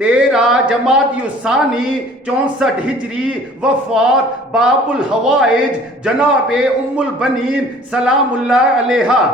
جمادی الثانی 64 ہجری وفات باب الحوائج جناب ام البنین سلام اللہ علیہا۔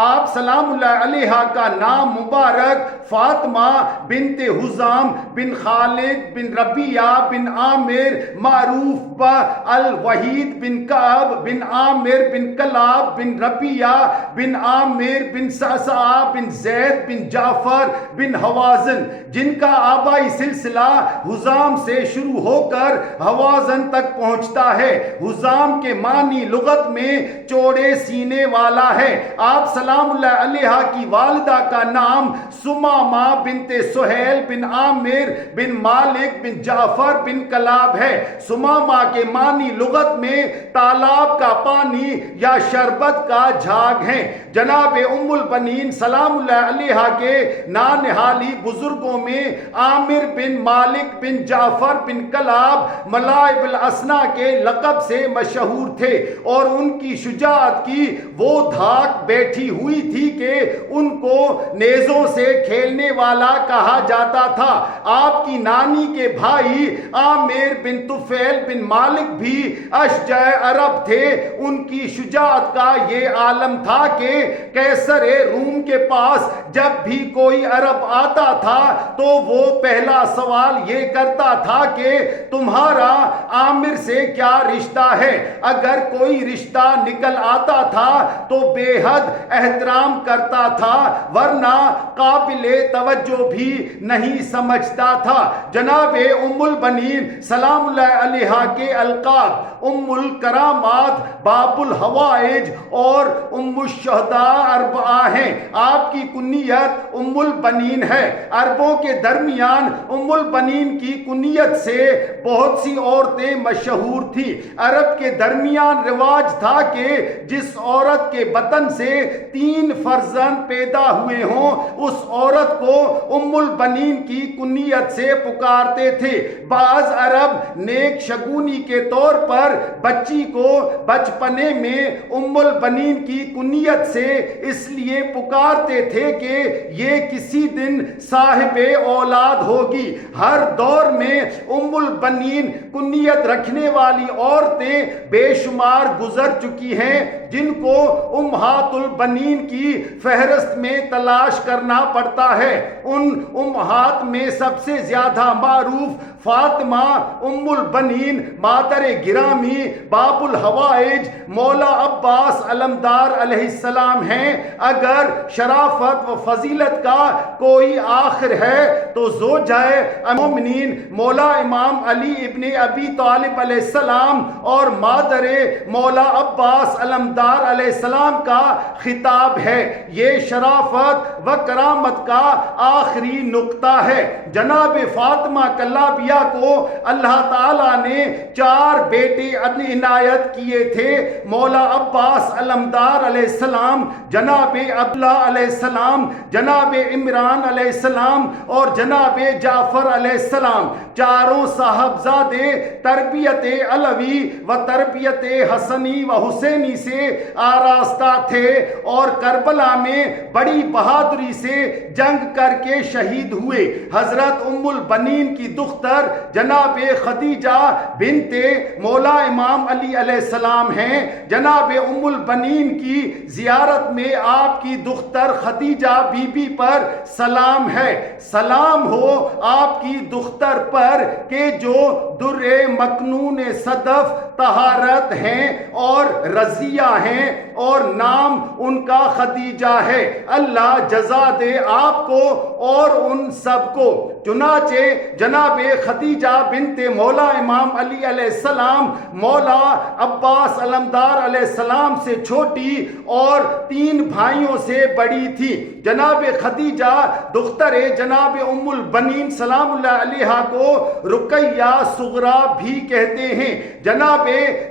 آپ سلام اللہ علیہ کا نام مبارک فاطمہ بنت حزام بن خالد بن ربیہ بن عامر معروف با الوحید بن کعب بن عامر بن کلاب بن ربیہ بن عامر بن سعسعہ بن زید بن جعفر بن حوازن، جن کا آبائی سلسلہ حزام سے شروع ہو کر حوازن تک پہنچتا ہے۔ حزام کے معنی لغت میں چوڑے سینے والا ہے۔ آپ سلام اللہ علیہ کی والدہ کا نام سمامہ بنت سہیل بن عامر بن مالک بن جعفر بن کلاب ہے۔ سمامہ کے معنی لغت میں تالاب کا پانی یا شربت کا جھاگ ہیں۔ جناب ام البنین سلام اللہ علیہ کے نانہالی بزرگوں میں عامر بن مالک بن جعفر بن کلاب ملائب الاسنا کے لقب سے مشہور تھے، اور ان کی شجاعت کی وہ دھاک بیٹھی ہوئی تھی کہ ان کو نیزوں سے کھیلنے والا کہا جاتا تھا۔ آپ کی نانی کے بھائی عامر بن طفیل بن مالک بھی اشجع عرب تھے۔ ان کی شجاعت کا یہ عالم تھا کہ قیصر روم کے پاس جب بھی کوئی عرب آتا تھا تو وہ پہلا سوال یہ کرتا تھا کہ تمہارا عامر سے کیا رشتہ ہے۔ اگر کوئی رشتہ نکل آتا تھا تو بے حد احترام کرتا تھا، ورنہ قابل توجہ بھی نہیں سمجھتا تھا۔ جناب ام البنین سلام اللہ علیہ کے القاب ام الکرامات، باب الحوائج اور ام الشہداء اربعہ ہیں۔ آپ کی کنیت ام البنین ہے۔ عربوں کے درمیان ام البنین کی کنیت سے بہت سی عورتیں مشہور تھیں۔ عرب کے درمیان رواج تھا کہ جس عورت کے بطن سے 3 فرزند پیدا ہوئے ہوں اس عورت کو ام البنین کی کنیت سے پکارتے تھے۔ بعض عرب نیک شگونی کے طور پر بچی کو بچپنے میں ام البنین کی کنیت سے اس لیے پکارتے تھے کہ یہ کسی دن صاحب اولاد ہوگی۔ ہر دور میں ام البنین کنیت رکھنے والی عورتیں بے شمار گزر چکی ہیں، جن کو امہات البنین کی فہرست میں تلاش کرنا پڑتا ہے۔ ان امہات میں سب سے زیادہ معروف فاطمہ ام البنین مادر گرامی باب الحوائج مولا عباس علمدار علیہ السلام ہیں۔ اگر شرافت و فضیلت کا کوئی آخر ہے تو زوجہ المومنین مولا امام علی ابن ابی طالب علیہ السلام اور مادر مولا عباس علمدار علیہ السلام کا خطاب ہے۔ یہ شرافت و کرامت کا آخری نقطہ ہے۔ جناب فاطمہ کلابیہ کو اللہ تعالیٰ نے 4 بیٹے عنایت کیے تھے۔ مولا عباس علمدار علیہ السلام، جناب عبداللہ علیہ السلام، جناب عمران علیہ السلام اور جناب جعفر علیہ السلام۔ چاروں صاحبزادے تربیت علوی و تربیت حسنی و حسینی سے آراستہ تھے اور کربلا میں بڑی بہادری سے جنگ کر کے شہید ہوئے۔ حضرت ام البنین کی دختر جناب خدیجہ بنت مولا امام علی علیہ السلام ہیں۔ جناب ام البنین کی زیارت میں آپ کی دختر خدیجہ بی بی پر سلام ہے۔ سلام ہو آپ کی دختر پر کہ جو در مکنون صدف طہارت ہیں اور رضیہ ہیں اور نام ان کا خدیجہ ہے۔ اللہ جزا دے آپ کو اور ان سب کو۔ چنانچہ جناب خدیجہ بنت مولا امام علی علیہ السلام مولا عباس علمدار علیہ السلام سے چھوٹی اور 3 بھائیوں سے بڑی تھی۔ جناب خدیجہ دختر جناب ام البنین سلام اللہ علیہ کو رقیہ صغریٰ بھی کہتے ہیں۔ جناب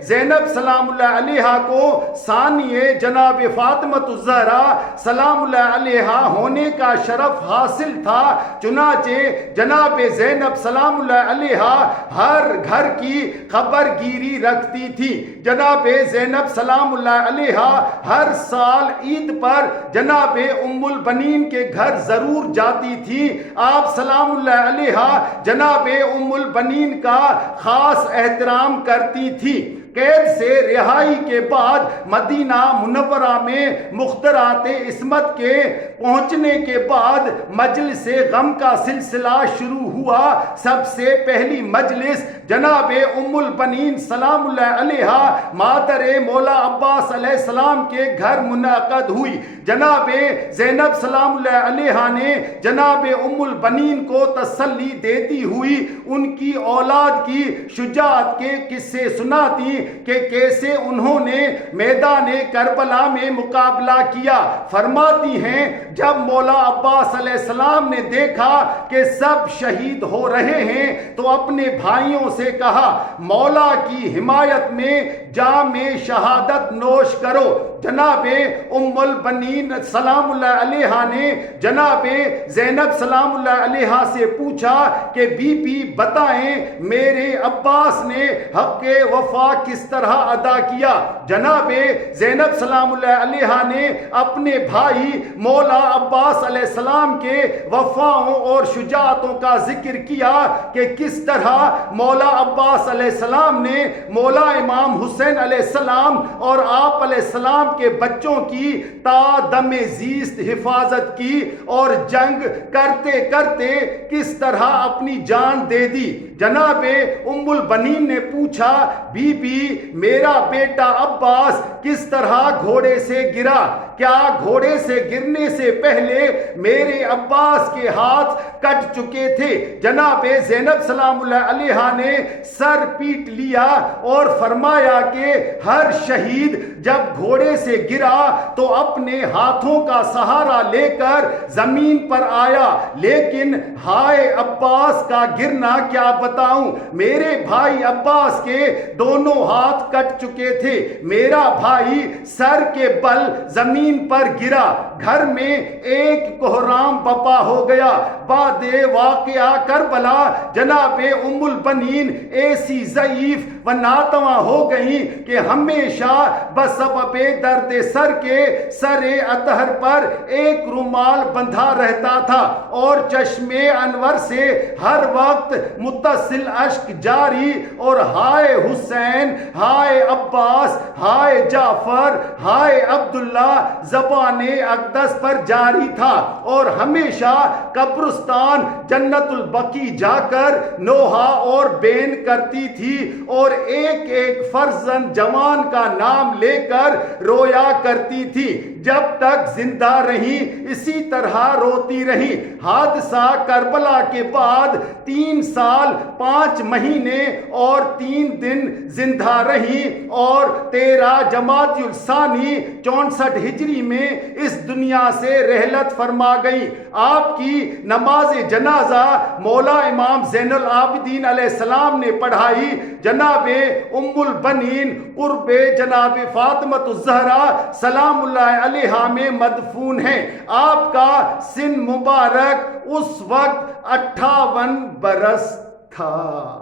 زینب سلام اللہ علیہا کو ثانیہ جناب فاطمۃ الزہرا سلام اللہ علیہا ہونے کا شرف حاصل تھا، چنانچہ جناب زینب سلام اللہ علیہا ہر گھر کی خبر گیری رکھتی تھی۔ جناب زینب سلام اللہ علیہا ہر سال عید پر جناب ام البنین کے گھر ضرور جاتی تھی۔ آپ سلام اللہ علیہا جناب ام البنین کا خاص احترام کرتی تھی۔ قید سے رہائی کے بعد مدینہ منورہ میں مخترات عصمت کے پہنچنے کے بعد مجلس غم کا سلسلہ شروع ہوا۔ سب سے پہلی مجلس جناب ام البنین سلام اللہ علیہا مادر مولا عباس علیہ السلام کے گھر منعقد ہوئی۔ جناب زینب سلام اللہ علیہا نے جناب ام البنین کو تسلی دیتی ہوئی ان کی اولاد کی شجاعت کے قصے سناتی کہ کیسے انہوں نے میدان کربلا میں مقابلہ کیا۔ فرماتی ہیں جب مولا عباس علیہ السلام نے دیکھا کہ سب شہید ہو رہے ہیں تو اپنے بھائیوں سے کہا مولا کی حمایت میں جام شہادت نوش کرو۔ جناب ام البنین سلام اللہ علیہا نے جناب زینب سلام اللہ علیہا سے پوچھا کہ بی بی بتائیں میرے عباس نے حق وفا کس طرح ادا کیا؟ جناب زینب سلام اللہ علیہا نے اپنے بھائی مولا عباس علیہ السلام کے وفاؤں اور شجاعتوں کا ذکر کیا کہ کس طرح مولا عباس علیہ السلام نے مولا امام حسین علیہ السلام اور آپ علیہ السلام کے بچوں کی تا دم زیست حفاظت کی اور جنگ کرتے کرتے کس طرح اپنی جان دے دی۔ جناب ام البنین نے پوچھا بی بی میرا بیٹا عباس کس طرح گھوڑے سے گرا؟ کیا گھوڑے سے گرنے سے پہلے میرے عباس کے ہاتھ کٹ چکے تھے؟ جناب زینب سلام اللہ علیہا نے سر پیٹ لیا اور فرمایا کہ ہر شہید جب گھوڑے سے گرا تو اپنے ہاتھوں کا سہارا لے کر زمین پر آیا، لیکن ہائے عباس کا گرنا کیا بتاؤں، میرے بھائی عباس کے دونوں ہاتھ کٹ چکے تھے، میرا بھائی سر کے بل زمین پر گرا، گھر میں ایک کوہرام بپا ہو گیا۔ بعد واقعہ کربلا جناب ام البنین ایسی ضعیف و ناتواں ہو گئیں کہ ہمیشہ بسبب درد سر کے سر اطہر پر ایک رومال بندھا رہتا تھا اور چشم انور سے ہر وقت متصل اشک جاری اور ہائے حسین، ہائے عباس، ہائے جعفر، ہائے عبداللہ زبان اقدس پر جاری تھا، اور ہمیشہ قبرستان جنت البقیع جا کر نوحہ اور بین کرتی تھی اور ایک ایک فرزند جوان کا نام لے کر رویا کرتی تھی۔ جب تک زندہ رہی اسی طرح روتی رہی۔ حادثہ کربلا کے بعد 3 سال 5 مہینے اور 3 دن زندہ رہی اور 13 جمادی الثانی 64 ہجری میں اس دنیا سے رحلت فرما گئی۔ آپ کی نماز جنازہ مولا امام زین العابدین علیہ السلام نے پڑھائی۔ جناب ام البنین قرب جناب فاطمۃ الزہرا سلام اللہ علیہا میں مدفون ہیں۔ آپ کا سن مبارک اس وقت 58 برس تھا۔